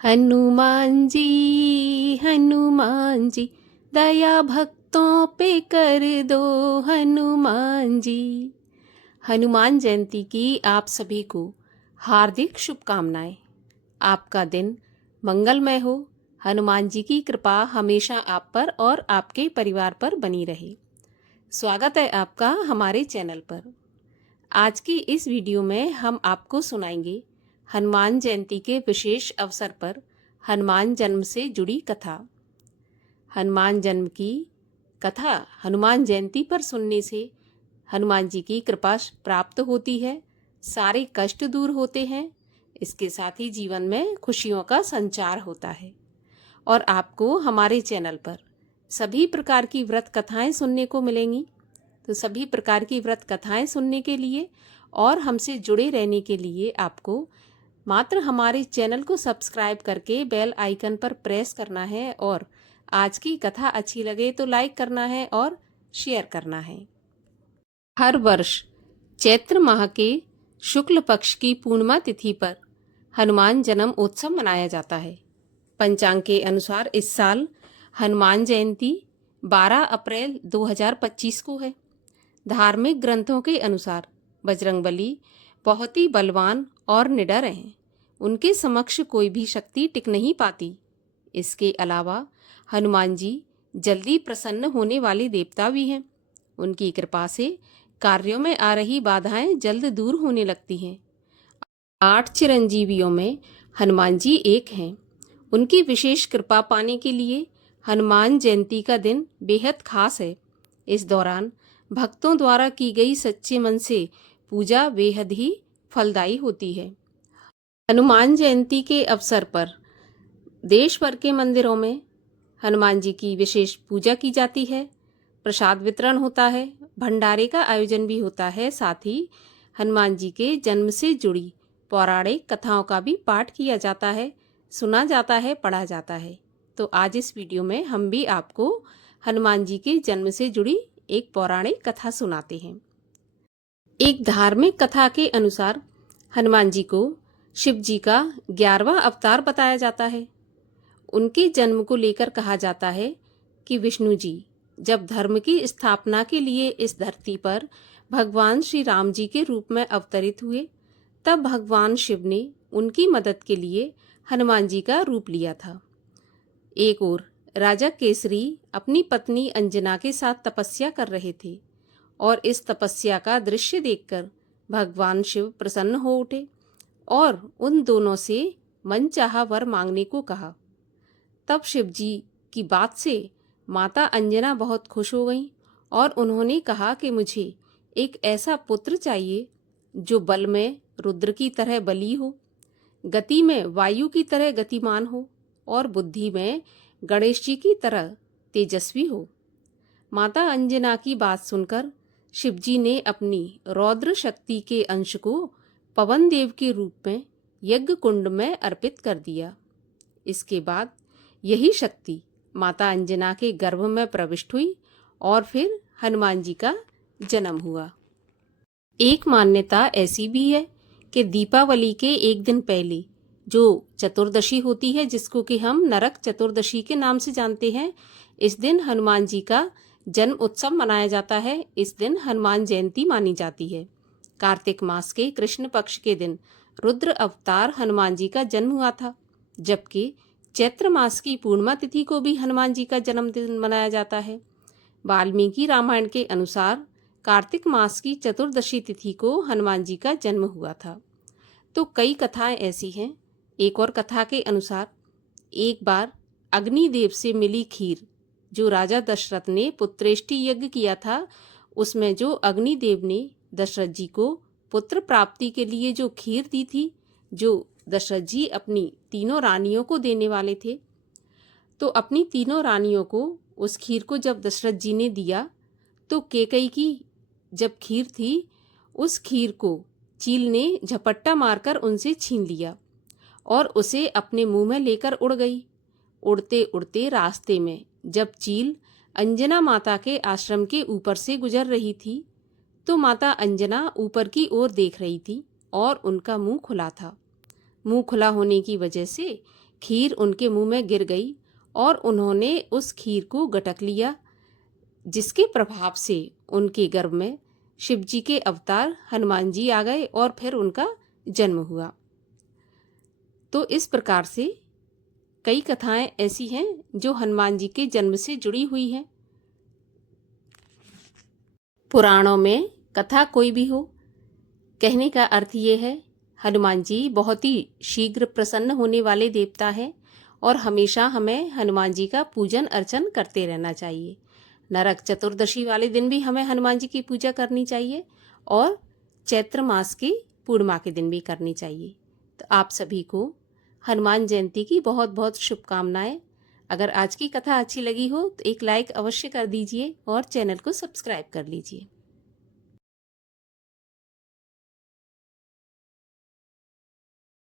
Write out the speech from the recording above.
हनुमान जी दया भक्तों पे कर दो। हनुमान जी। हनुमान जयंती की आप सभी को हार्दिक शुभकामनाएं। आपका दिन मंगलमय हो। हनुमान जी की कृपा हमेशा आप पर और आपके परिवार पर बनी रहे। स्वागत है आपका हमारे चैनल पर। आज की इस वीडियो में हम आपको सुनाएंगे हनुमान जयंती के विशेष अवसर पर हनुमान जन्म से जुड़ी कथा। हनुमान जन्म की कथा हनुमान जयंती पर सुनने से हनुमान जी की कृपा प्राप्त होती है, सारे कष्ट दूर होते हैं, इसके साथ ही जीवन में खुशियों का संचार होता है। और आपको हमारे चैनल पर सभी प्रकार की व्रत कथाएं सुनने को मिलेंगी। तो सभी प्रकार की व्रत कथाएं सुनने के लिए और हमसे जुड़े रहने के लिए आपको मात्र हमारे चैनल को सब्सक्राइब करके बेल आइकन पर प्रेस करना है और आज की कथा अच्छी लगे तो लाइक करना है और शेयर करना है। हर वर्ष चैत्र माह के शुक्ल पक्ष की पूर्णिमा तिथि पर हनुमान जन्म उत्सव मनाया जाता है। पंचांग के अनुसार इस साल हनुमान जयंती 12 अप्रैल 2025 को है। धार्मिक ग्रंथों के अनुसार बजरंगबली बहुत ही बलवान और निडर हैं। उनके समक्ष कोई भी शक्ति टिक नहीं पाती। इसके अलावा हनुमान जी जल्दी प्रसन्न होने वाले देवता भी हैं। उनकी कृपा से कार्यों में आ रही बाधाएं जल्द दूर होने लगती हैं। 8 चिरंजीवियों में हनुमान जी एक हैं। उनकी विशेष कृपा पाने के लिए हनुमान जयंती का दिन बेहद खास है। इस दौरान भक्तों द्वारा की गई सच्चे मन से पूजा बेहद ही फलदायी होती है। हनुमान जयंती के अवसर पर देश भर के मंदिरों में हनुमान जी की विशेष पूजा की जाती है। प्रसाद वितरण होता है, भंडारे का आयोजन भी होता है। साथ ही हनुमान जी के जन्म से जुड़ी पौराणिक कथाओं का भी पाठ किया जाता है, सुना जाता है, पढ़ा जाता है। तो आज इस वीडियो में हम भी आपको हनुमान जी के जन्म से जुड़ी एक पौराणिक कथा सुनाते हैं। एक धार्मिक कथा के अनुसार हनुमान जी को शिव जी का 11वां अवतार बताया जाता है। उनके जन्म को लेकर कहा जाता है कि विष्णु जी जब धर्म की स्थापना के लिए इस धरती पर भगवान श्री राम जी के रूप में अवतरित हुए, तब भगवान शिव ने उनकी मदद के लिए हनुमान जी का रूप लिया था। एक ओर राजा केसरी अपनी पत्नी अंजना के साथ तपस्या कर रहे थे और इस तपस्या का दृश्य देखकर भगवान शिव प्रसन्न हो उठे और उन दोनों से मनचाहा वर मांगने को कहा। तब शिव जी की बात से माता अंजना बहुत खुश हो गईं और उन्होंने कहा कि मुझे एक ऐसा पुत्र चाहिए जो बल में रुद्र की तरह बली हो, गति में वायु की तरह गतिमान हो और बुद्धि में गणेश जी की तरह तेजस्वी हो। माता अंजना की बात सुनकर शिवजी ने अपनी रौद्र शक्ति के अंश को पवन देव के रूप में यज्ञ कुंड में अर्पित कर दिया। इसके बाद यही शक्ति माता अंजना के गर्भ में प्रविष्ट हुई और फिर हनुमान जी का जन्म हुआ। एक मान्यता ऐसी भी है कि दीपावली के एक दिन पहले जो चतुर्दशी होती है, जिसको कि हम नरक चतुर्दशी के नाम से जानते हैं, इस दिन हनुमान जी का जन्म उत्सव मनाया जाता है। इस दिन हनुमान जयंती मानी जाती है। कार्तिक मास के कृष्ण पक्ष के दिन रुद्र अवतार हनुमान जी का जन्म हुआ था, जबकि चैत्र मास की पूर्णिमा तिथि को भी हनुमान जी का जन्मदिन मनाया जाता है। वाल्मीकि रामायण के अनुसार कार्तिक मास की चतुर्दशी तिथि को हनुमान जी का जन्म हुआ था। तो कई कथाएं ऐसी हैं। एक और कथा के अनुसार एक बार अग्निदेव से मिली खीर जो राजा दशरथ ने पुत्रेष्टि यज्ञ किया था, उसमें जो अग्निदेव ने दशरथ जी को पुत्र प्राप्ति के लिए जो खीर दी थी, जो दशरथ जी अपनी तीनों रानियों को देने वाले थे, तो अपनी तीनों रानियों को उस खीर को जब दशरथ जी ने दिया तो कैकेयी की जब खीर थी, उस खीर को चील ने झपट्टा मारकर उनसे छीन लिया और उसे अपने मुंह में लेकर उड़ गई। उड़ते उड़ते रास्ते में जब चील अंजना माता के आश्रम के ऊपर से गुजर रही थी, तो माता अंजना ऊपर की ओर देख रही थी और उनका मुंह खुला था। मुंह खुला होने की वजह से खीर उनके मुंह में गिर गई और उन्होंने उस खीर को गटक लिया, जिसके प्रभाव से उनके गर्भ में शिव जी के अवतार हनुमान जी आ गए और फिर उनका जन्म हुआ। तो इस प्रकार से कई कथाएं ऐसी हैं जो हनुमान जी के जन्म से जुड़ी हुई हैं। पुराणों में कथा कोई भी हो, कहने का अर्थ ये है हनुमान जी बहुत ही शीघ्र प्रसन्न होने वाले देवता हैं और हमेशा हमें हनुमान जी का पूजन अर्चन करते रहना चाहिए। नरक चतुर्दशी वाले दिन भी हमें हनुमान जी की पूजा करनी चाहिए और चैत्र मास की पूर्णिमा के दिन भी करनी चाहिए। तो आप सभी को हनुमान जयंती की बहुत बहुत शुभकामनाएं। अगर आज की कथा अच्छी लगी हो तो एक लाइक अवश्य कर दीजिए और चैनल को सब्सक्राइब कर लीजिए।